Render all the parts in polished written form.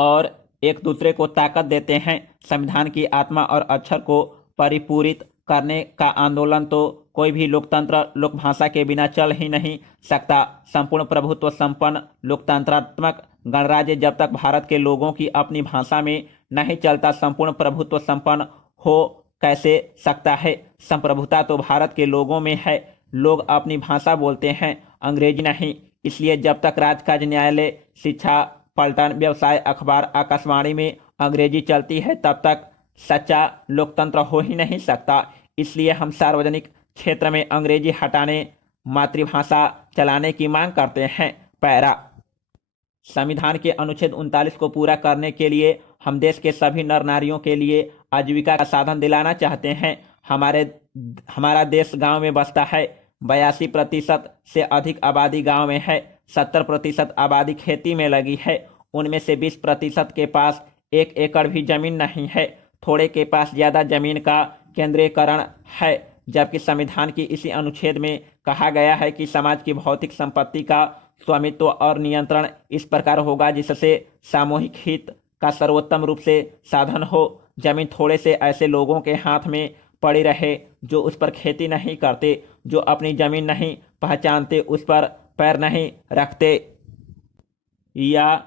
और एक दूसरे को ताकत देते हैं। संविधान की आत्मा और अक्षर को परिपूरित करने का आंदोलन तो कोई भी लोकतंत्र लोकभाषा के बिना चल ही नहीं सकता। संपूर्ण प्रभुत्व संपन्न लोकतंत्रात्मक गणराज्य जब तक भारत के लोगों की अपनी भाषा में नहीं चलता, संपूर्ण प्रभुत्व संपन्न हो कैसे सकता है। संप्रभुता तो भारत के लोगों में है। लोग अपनी भाषा बोलते हैं, अंग्रेजी नहीं। इसलिए जब तक राजकाज, न्यायालय, शिक्षा, पलटन, व्यवसाय, अखबार, आकाशवाणी में अंग्रेजी चलती है, तब तक सच्चा लोकतंत्र हो ही नहीं सकता। इसलिए हम सार्वजनिक क्षेत्र में अंग्रेजी हटाने, मातृभाषा चलाने की मांग करते हैं। पैरा संविधान के अनुच्छेद 39 को पूरा करने के लिए हम देश के सभी नर नारियों के लिए आजीविका का साधन दिलाना चाहते हैं। हमारा देश गांव में बसता है। 82% से अधिक आबादी गांव में है। 70% आबादी खेती में लगी है। उनमें से 20% के पास 1 एकड़ भी जमीन नहीं है। थोड़े के पास ज्यादा जमीन का केंद्रीकरण है, जबकि संविधान की इसी अनुच्छेद में कहा गया है कि समाज की भौतिक संपत्ति का स्वामित्व और नियंत्रण इस प्रकार होगा जिससे सामूहिक हित का सर्वोत्तम रूप से साधन हो। जमीन थोड़े से ऐसे लोगों के हाथ में पड़ी रहे जो उस पर खेती नहीं करते, जो अपनी जमीन नहीं पहचानते, उस पर पैर नहीं रखते, या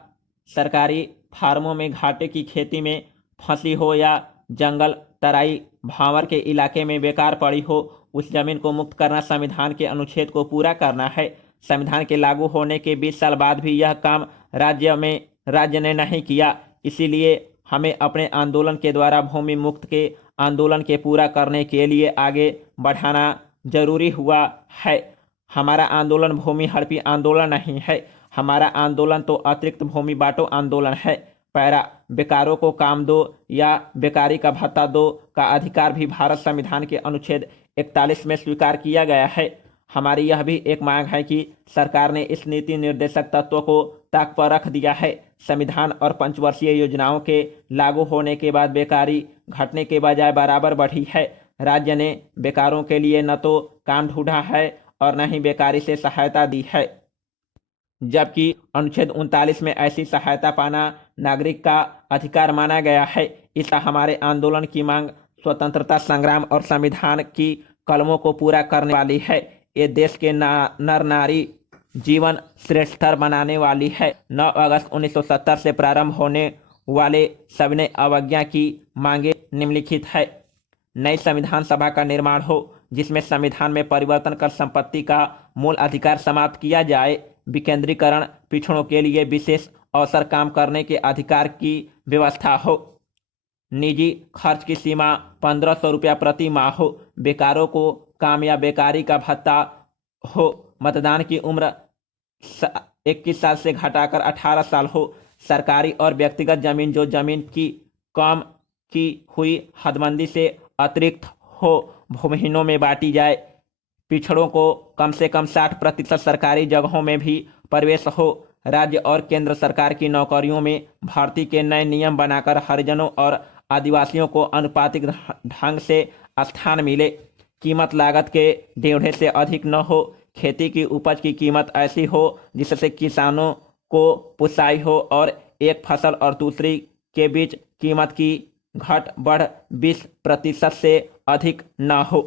सरकारी फार्मों में घाटे की खेती में फंसी हो, या जंगल, तराई, भांवर के इलाके में बेकार पड़ी हो। उस जमीन को मुक्त करना संविधान के अनुच्छेद को पूरा करना है। संविधान के लागू होने के 20 साल बाद भी यह काम राज्य ने नहीं किया। इसीलिए हमें अपने आंदोलन के द्वारा भूमि मुक्त के आंदोलन के पूरा करने के लिए आगे बढ़ाना जरूरी हुआ है। हमारा आंदोलन भूमि हड़पी आंदोलन नहीं है। हमारा आंदोलन तो अतिरिक्त भूमि बांटो आंदोलन है। पैरा बेकारों को काम दो या बेकारी का भत्ता दो का अधिकार भी भारत संविधान के अनुच्छेद 41 में स्वीकार किया गया है। हमारी यह भी एक मांग है कि सरकार ने इस नीति निर्देशक तत्व को ताक पर रख दिया है। संविधान और पंचवर्षीय योजनाओं के लागू होने के बाद बेकारी घटने के बजाय बराबर बढ़ी है। राज्य ने बेकारों के लिए न तो काम ढूंढा है और न ही बेकारी से सहायता दी है, जबकि अनुच्छेद 39 में ऐसी सहायता पाना नागरिक का अधिकार माना गया है। इस हमारे आंदोलन की मांग स्वतंत्रता संग्राम और संविधान की कलमों को पूरा करने वाली है। ये देश के नर नारी जीवन श्रेष्ठतर बनाने वाली है। 9 अगस्त 1970 से प्रारंभ होने वाले सविनय अवज्ञा की मांगे निम्नलिखित है। नई संविधान सभा का निर्माण हो जिसमें संविधान में परिवर्तन कर संपत्ति का मूल अधिकार समाप्त किया जाए। विकेंद्रीकरण, पिछड़ों के लिए विशेष अवसर, काम करने के अधिकार की व्यवस्था हो। निजी खर्च की सीमा 1500 रुपया प्रति माह हो। बेकारों को काम या बेकारी का भत्ता हो। मतदान की उम्र 21 साल से घटाकर 18 साल हो। सरकारी और व्यक्तिगत जमीन जो जमीन की कम की हुई हदबंदी से अतिरिक्त हो भूमिहीनों में बांटी जाए। पिछड़ों को कम से कम 60% सरकारी जगहों में भी प्रवेश हो। राज्य और केंद्र सरकार की नौकरियों में भर्ती के नए नियम बनाकर हरिजनों और आदिवासियों को अनुपातिक ढंग से स्थान मिले। कीमत लागत के 1.5 से अधिक न हो। खेती की उपज की कीमत ऐसी हो जिससे किसानों को पुसाई हो और एक फसल और दूसरी के बीच कीमत की घट बढ़ 20% से अधिक न हो।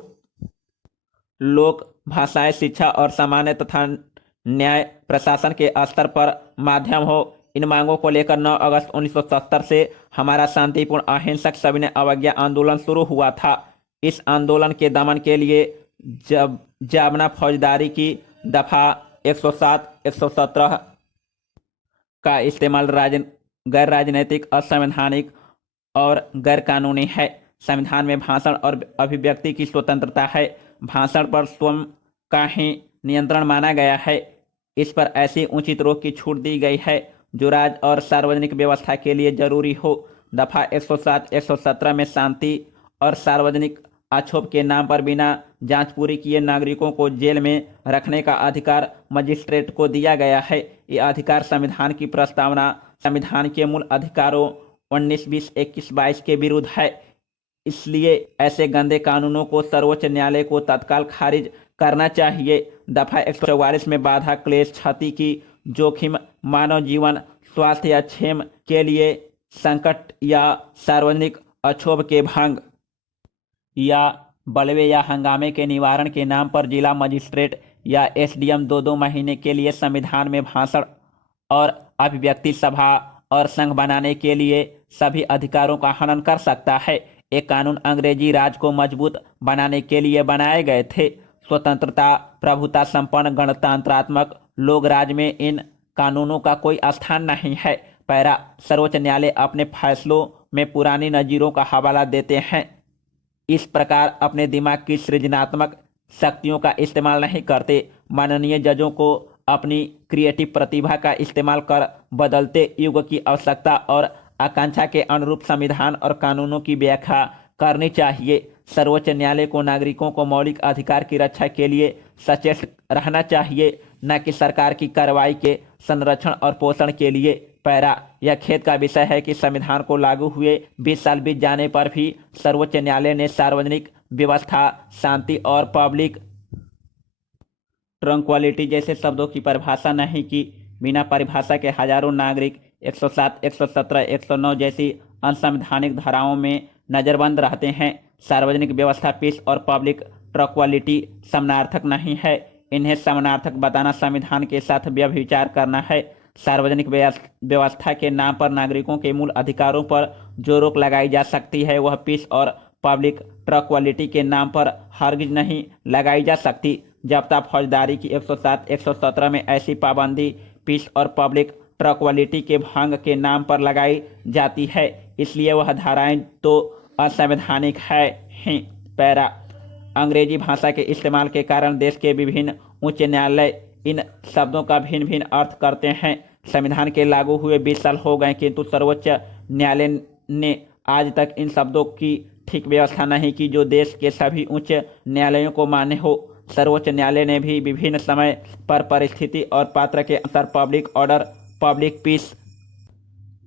लोक भाषाएं, शिक्षा और सामान्य तथा न्याय प्रशासन के स्तर पर माध्यम हो। इन मांगों को लेकर 9 अगस्त 1970 से हमारा शांतिपूर्ण अहिंसक सविनय अवज्ञा आंदोलन शुरू हुआ था। इस आंदोलन के दमन के लिए जाबना फौजदारी की दफा 107, 117 का इस्तेमाल गैर राजनीतिक, असंवैधानिक और गैर कानूनी है। संविधान में भाषण और अभिव्यक्ति की स्वतंत्रता है। भाषण पर स्वयं का ही नियंत्रण माना गया है। इस पर ऐसी उचित रोक की छूट दी गई है जो राज्य और सार्वजनिक व्यवस्था के लिए जरूरी हो। दफा 107, 117 में शांति और सार्वजनिक आक्षोभ के नाम पर बिना जांच पूरी किए नागरिकों को जेल में रखने का अधिकार मजिस्ट्रेट को दिया गया है। ये अधिकार संविधान की प्रस्तावना संविधान के मूल अधिकारों 19, 20, 21, 22 के विरुद्ध है। इसलिए ऐसे गंदे कानूनों को सर्वोच्च न्यायालय को तत्काल खारिज करना चाहिए। दफा 144 में बाधा, क्लेश, क्षति की जोखिम, मानव जीवन, स्वास्थ्य या क्षेम के लिए संकट या सार्वजनिक अक्षोभ के भंग या बलवे या हंगामे के निवारण के नाम पर जिला मजिस्ट्रेट या एसडीएम 2-2 महीने के लिए संविधान में भाषण और अभिव्यक्ति सभा और संघ बनाने के लिए सभी अधिकारों का हनन कर सकता है। ये कानून अंग्रेजी राज को मजबूत बनाने के लिए बनाए गए थे। स्वतंत्रता, प्रभुता संपन्न गणतंत्रात्मक लोक राज में इन कानूनों का कोई स्थान नहीं है। पैरा, सर्वोच्च न्यायालय अपने फैसलों में पुरानी नजीरों का हवाला देते हैं। इस प्रकार अपने दिमाग की सृजनात्मक शक्तियों का इस्तेमाल नहीं करते। माननीय जजों को अपनी क्रिएटिव प्रतिभा का इस्तेमाल कर बदलते युग की आवश्यकता और आकांक्षा के अनुरूप संविधान और कानूनों की व्याख्या करनी चाहिए। सर्वोच्च न्यायालय को नागरिकों को मौलिक अधिकार की रक्षा के लिए सचेत रहना चाहिए, न कि सरकार की कार्रवाई के संरक्षण और पोषण के लिए। पैरा, यह खेद का विषय है कि संविधान को लागू हुए 20 साल बीत जाने पर भी सर्वोच्च न्यायालय ने सार्वजनिक व्यवस्था, शांति और पब्लिक ट्रंक्विलिटी जैसे शब्दों की परिभाषा नहीं की। बिना परिभाषा के हजारों नागरिक 107, 117, 109 जैसी असंवैधानिक धाराओं में नजरबंद रहते हैं। सार्वजनिक व्यवस्था, पीस और पब्लिक ट्रंक्विलिटी समानार्थक नहीं है। इन्हें समानार्थक बताना संविधान के साथ व्यभिचार करना है। सार्वजनिक व्यवस्था के नाम पर नागरिकों के मूल अधिकारों पर जो रोक लगाई जा सकती है वह पीस और पब्लिक ट्रंक्विलिटी के नाम पर हरगिज नहीं लगाई जा सकती। जब तक फौजदारी की 107, 117 में ऐसी पाबंदी पीस और पब्लिक ट्रंक्विलिटी के भंग के नाम पर लगाई जाती है, इसलिए वह धाराएं तो असंवैधानिक है ही। पैरा, अंग्रेजी भाषा के इस्तेमाल के कारण देश के विभिन्न उच्च न्यायालय इन शब्दों का भिन्न भिन्न अर्थ करते हैं। संविधान के लागू हुए 20 साल हो गए, किंतु सर्वोच्च न्यायालय ने आज तक इन शब्दों की ठीक व्यवस्था नहीं की जो देश के सभी उच्च न्यायालयों को मान्य हो। सर्वोच्च न्यायालय ने भी विभिन्न समय पर परिस्थिति और पात्र के अनुसार public order, public peace,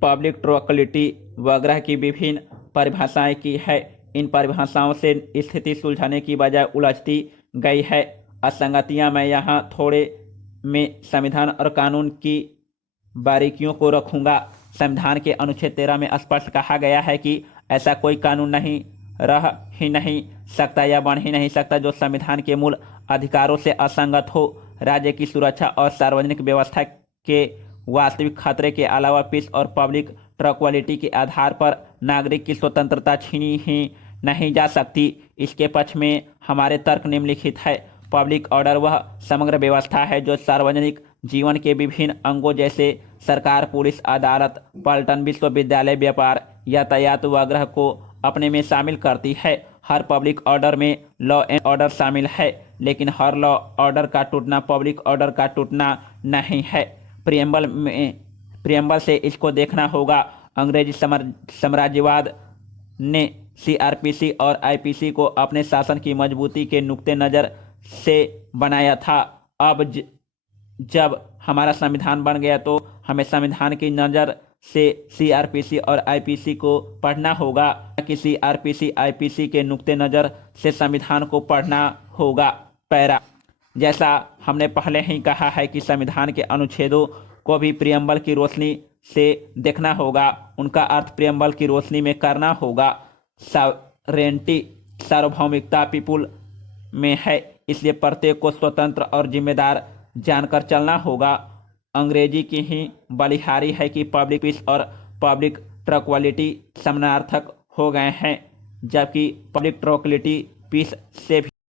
public tranquillity वगैरह की विभिन्न परिभाषाएं की है। इन परिभाषाओं से स्थिति सुलझाने की बजाय उलझती गई है। असंगतियां मैं यहाँ थोड़े में संविधान और कानून की बारीकियों को रखूंगा। संविधान के अनुच्छेद 13 में स्पष्ट कहा गया है कि ऐसा कोई कानून नहीं रह ही नहीं सकता या बन ही नहीं सकता जो संविधान के मूल अधिकारों से असंगत हो। राज्य की सुरक्षा और सार्वजनिक व्यवस्था के वास्तविक खतरे के अलावा पीस और पब्लिक ट्रंक्विलिटी के आधार पर नागरिक की स्वतंत्रता छीनी ही नहीं जा सकती। इसके पक्ष में हमारे तर्क निम्नलिखित है। पब्लिक ऑर्डर वह समग्र व्यवस्था है जो सार्वजनिक जीवन के विभिन्न अंगों जैसे सरकार, पुलिस, अदालत, पलटन, विश्वविद्यालय, व्यापार, यातायात वगैरह को अपने में शामिल करती है। हर पब्लिक ऑर्डर में लॉ एंड ऑर्डर शामिल है, लेकिन हर लॉ ऑर्डर का टूटना पब्लिक ऑर्डर का टूटना नहीं है। प्रियम्बल से इसको देखना होगा। अंग्रेजी साम्राज्यवाद ने सीआरपीसी और आईपीसी को अपने शासन की मजबूती के नुक्ते नज़र से बनाया था। अब जब हमारा संविधान बन गया तो हमें संविधान की नज़र से सीआरपीसी और आईपीसी को पढ़ना होगा, कि सीआरपीसी आईपीसी के नुक्ते नज़र से संविधान को पढ़ना होगा। पैरा, जैसा हमने पहले ही कहा है कि संविधान के अनुच्छेदों को भी प्रियम्बल की रोशनी से देखना होगा, उनका अर्थ प्रियम्बल की रोशनी में करना होगा। सॉवरेनिटी, सार्वभौमिकता पीपुल में है, इसलिए प्रत्येक को स्वतंत्र और जिम्मेदार जानकर चलना होगा। अंग्रेजी की ही बलिहारी है कि पब्लिक पीस और पब्लिक ट्रंक्विलिटी समानार्थक हो गए हैं, जबकि पब्लिक ट्रंक्विलिटी पीस से भी